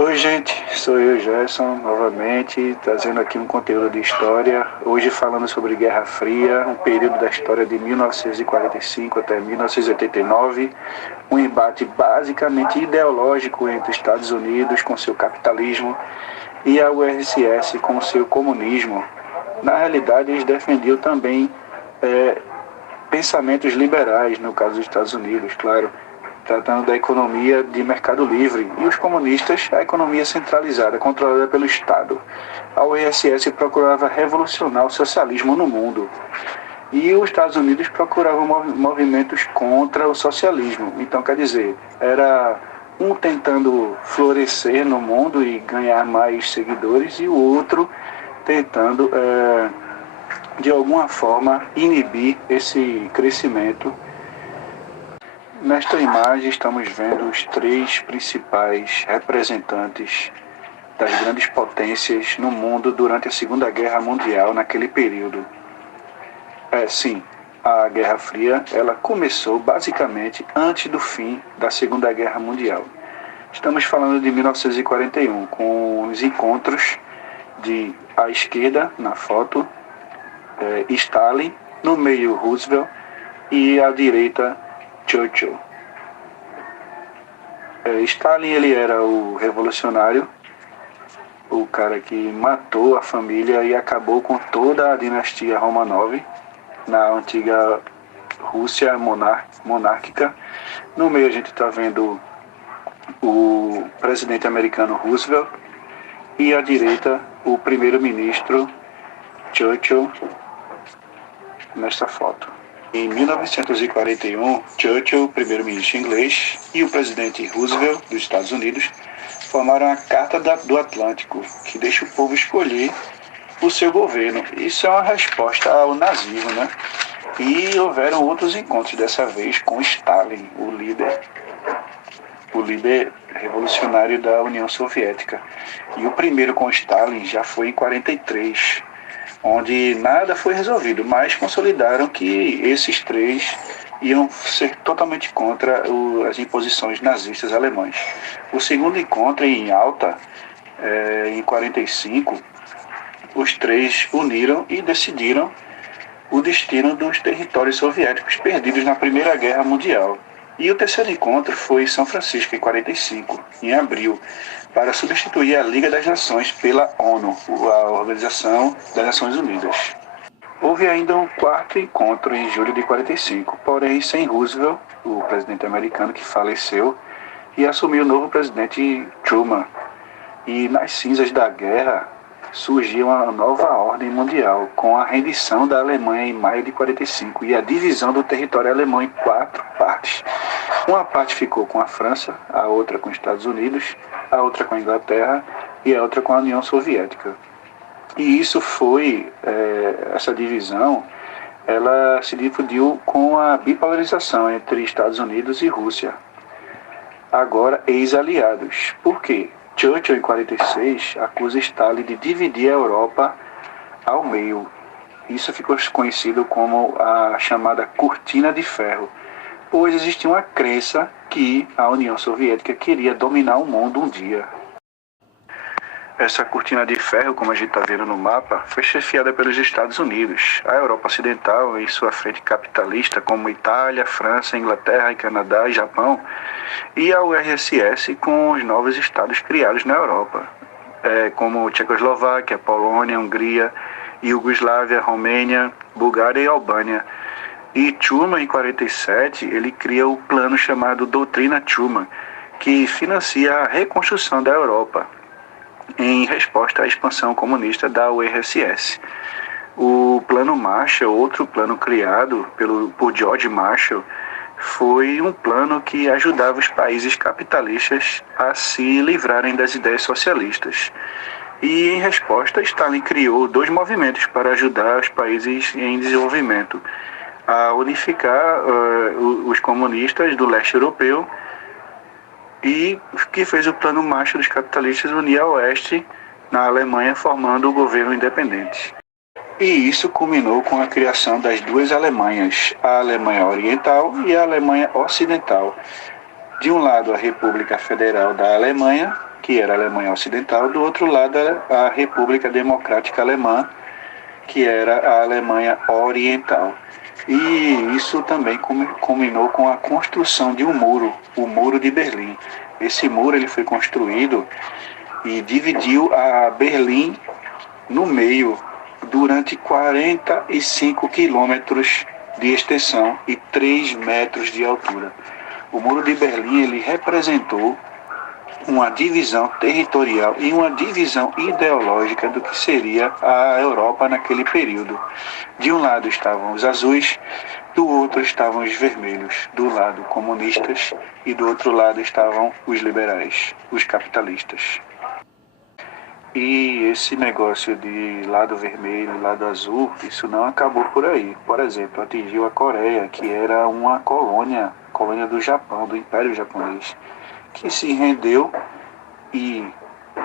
Oi, gente, sou eu, Gerson, novamente, trazendo aqui um conteúdo de história. Hoje falando sobre Guerra Fria, um período da história de 1945 até 1989, um embate basicamente ideológico entre Estados Unidos com seu capitalismo e a URSS com seu comunismo. Na realidade, eles defendiam também pensamentos liberais, no caso dos Estados Unidos, claro, tratando da economia de mercado livre, e os comunistas, a economia centralizada, controlada pelo Estado. A URSS procurava revolucionar o socialismo no mundo, e os Estados Unidos procuravam movimentos contra o socialismo. Então, quer dizer, era um tentando florescer no mundo e ganhar mais seguidores, e o outro tentando, de alguma forma, inibir esse crescimento. Nesta imagem estamos vendo os três principais representantes das grandes potências no mundo durante a Segunda Guerra Mundial, naquele período. Sim, a Guerra Fria ela começou basicamente antes do fim da Segunda Guerra Mundial. Estamos falando de 1941, com os encontros de à esquerda, na foto, Stalin, no meio Roosevelt e à direita Churchill. Stalin ele era o revolucionário, o cara que matou a família e acabou com toda a dinastia Romanov na antiga Rússia monárquica. No meio a gente está vendo o presidente americano Roosevelt e à direita o primeiro-ministro Churchill nesta foto. Em 1941, Churchill, primeiro-ministro inglês, e o presidente Roosevelt, dos Estados Unidos, formaram a Carta do Atlântico, que deixa o povo escolher o seu governo. Isso é uma resposta ao nazismo, né? E houveram outros encontros, dessa vez com Stalin, o líder revolucionário da União Soviética. E o primeiro com Stalin já foi em 43, onde nada foi resolvido, mas consolidaram que esses três iam ser totalmente contra as imposições nazistas alemãs. O segundo encontro em Alta, em 45, os três uniram e decidiram o destino dos territórios soviéticos perdidos na Primeira Guerra Mundial. E o terceiro encontro foi em São Francisco, em 45, em abril, para substituir a Liga das Nações pela ONU, a Organização das Nações Unidas. Houve ainda um quarto encontro em julho de 45, porém sem Roosevelt, o presidente americano que faleceu, e assumiu o novo presidente Truman. E nas cinzas da guerra surgiu uma nova ordem mundial, com a rendição da Alemanha em maio de 45 e a divisão do território alemão em 4 partes. Uma parte ficou com a França, a outra com os Estados Unidos, a outra com a Inglaterra e a outra com a União Soviética. E isso foi, essa divisão, ela se difundiu com a bipolarização entre Estados Unidos e Rússia, agora ex-aliados. Por quê? Churchill, em 46, acusa Stalin de dividir a Europa ao meio. Isso ficou conhecido como a chamada Cortina de Ferro, pois existia uma crença que a União Soviética queria dominar o mundo um dia. Essa cortina de ferro, como a gente está vendo no mapa, foi chefiada pelos Estados Unidos. A Europa Ocidental, em sua frente capitalista, como Itália, França, Inglaterra, Canadá e Japão, e a URSS com os novos estados criados na Europa, como Tchecoslováquia, Polônia, Hungria, Iugoslávia, Romênia, Bulgária e Albânia. E Truman, em 47, ele cria o plano chamado Doutrina Truman, que financia a reconstrução da Europa, em resposta à expansão comunista da URSS. O Plano Marshall, outro plano criado por George Marshall, foi um plano que ajudava os países capitalistas a se livrarem das ideias socialistas. E, em resposta, Stalin criou 2 movimentos para ajudar os países em desenvolvimento a unificar os comunistas do leste europeu, e que fez o plano Marshall dos capitalistas unir a Oeste na Alemanha, formando o governo independente. E isso culminou com a criação das 2 Alemanhas, a Alemanha Oriental e a Alemanha Ocidental. De um lado, a República Federal da Alemanha, que era a Alemanha Ocidental, do outro lado a República Democrática Alemã, que era a Alemanha Oriental. E isso também culminou com a construção de um muro, o Muro de Berlim. Esse muro ele foi construído e dividiu a Berlim no meio durante 45 quilômetros de extensão e 3 metros de altura. O Muro de Berlim ele representou uma divisão territorial e uma divisão ideológica do que seria a Europa naquele período. De um lado estavam os azuis, do outro estavam os vermelhos, do lado comunistas e do outro lado estavam os liberais, os capitalistas. E esse negócio de lado vermelho e lado azul, isso não acabou por aí. Por exemplo, atingiu a Coreia, que era uma colônia do Japão, do Império Japonês, que se rendeu e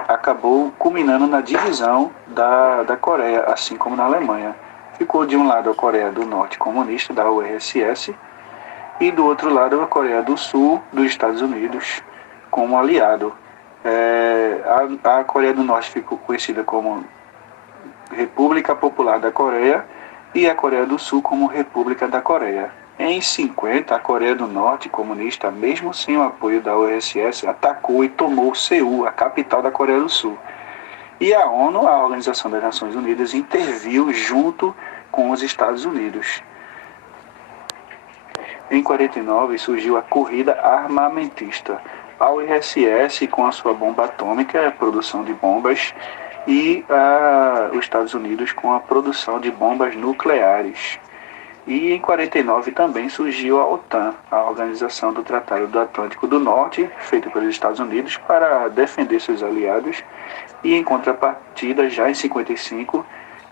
acabou culminando na divisão da Coreia, assim como na Alemanha. Ficou de um lado a Coreia do Norte comunista, da URSS, e do outro lado a Coreia do Sul, dos Estados Unidos, como aliado. A Coreia do Norte ficou conhecida como República Popular da Coreia e a Coreia do Sul como República da Coreia. Em 50, a Coreia do Norte comunista, mesmo sem o apoio da URSS, atacou e tomou Seul, a capital da Coreia do Sul. E a ONU, a Organização das Nações Unidas, interviu junto com os Estados Unidos. Em 49 surgiu a corrida armamentista. A URSS com a sua bomba atômica, a produção de bombas, e os Estados Unidos com a produção de bombas nucleares. E em 49 também surgiu a OTAN, a Organização do Tratado do Atlântico do Norte, feita pelos Estados Unidos para defender seus aliados. E em contrapartida, já em 55,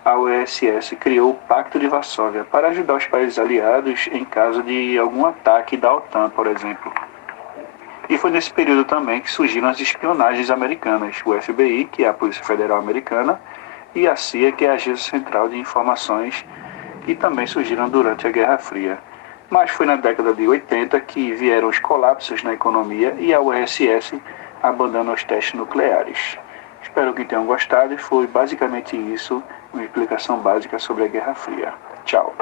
a URSS criou o Pacto de Varsóvia para ajudar os países aliados em caso de algum ataque da OTAN, por exemplo. E foi nesse período também que surgiram as espionagens americanas, o FBI, que é a Polícia Federal Americana, e a CIA, que é a Agência Central de Informações, que também surgiram durante a Guerra Fria. Mas foi na década de 80 que vieram os colapsos na economia e a URSS abandonou os testes nucleares. Espero que tenham gostado e foi basicamente isso, uma explicação básica sobre a Guerra Fria. Tchau.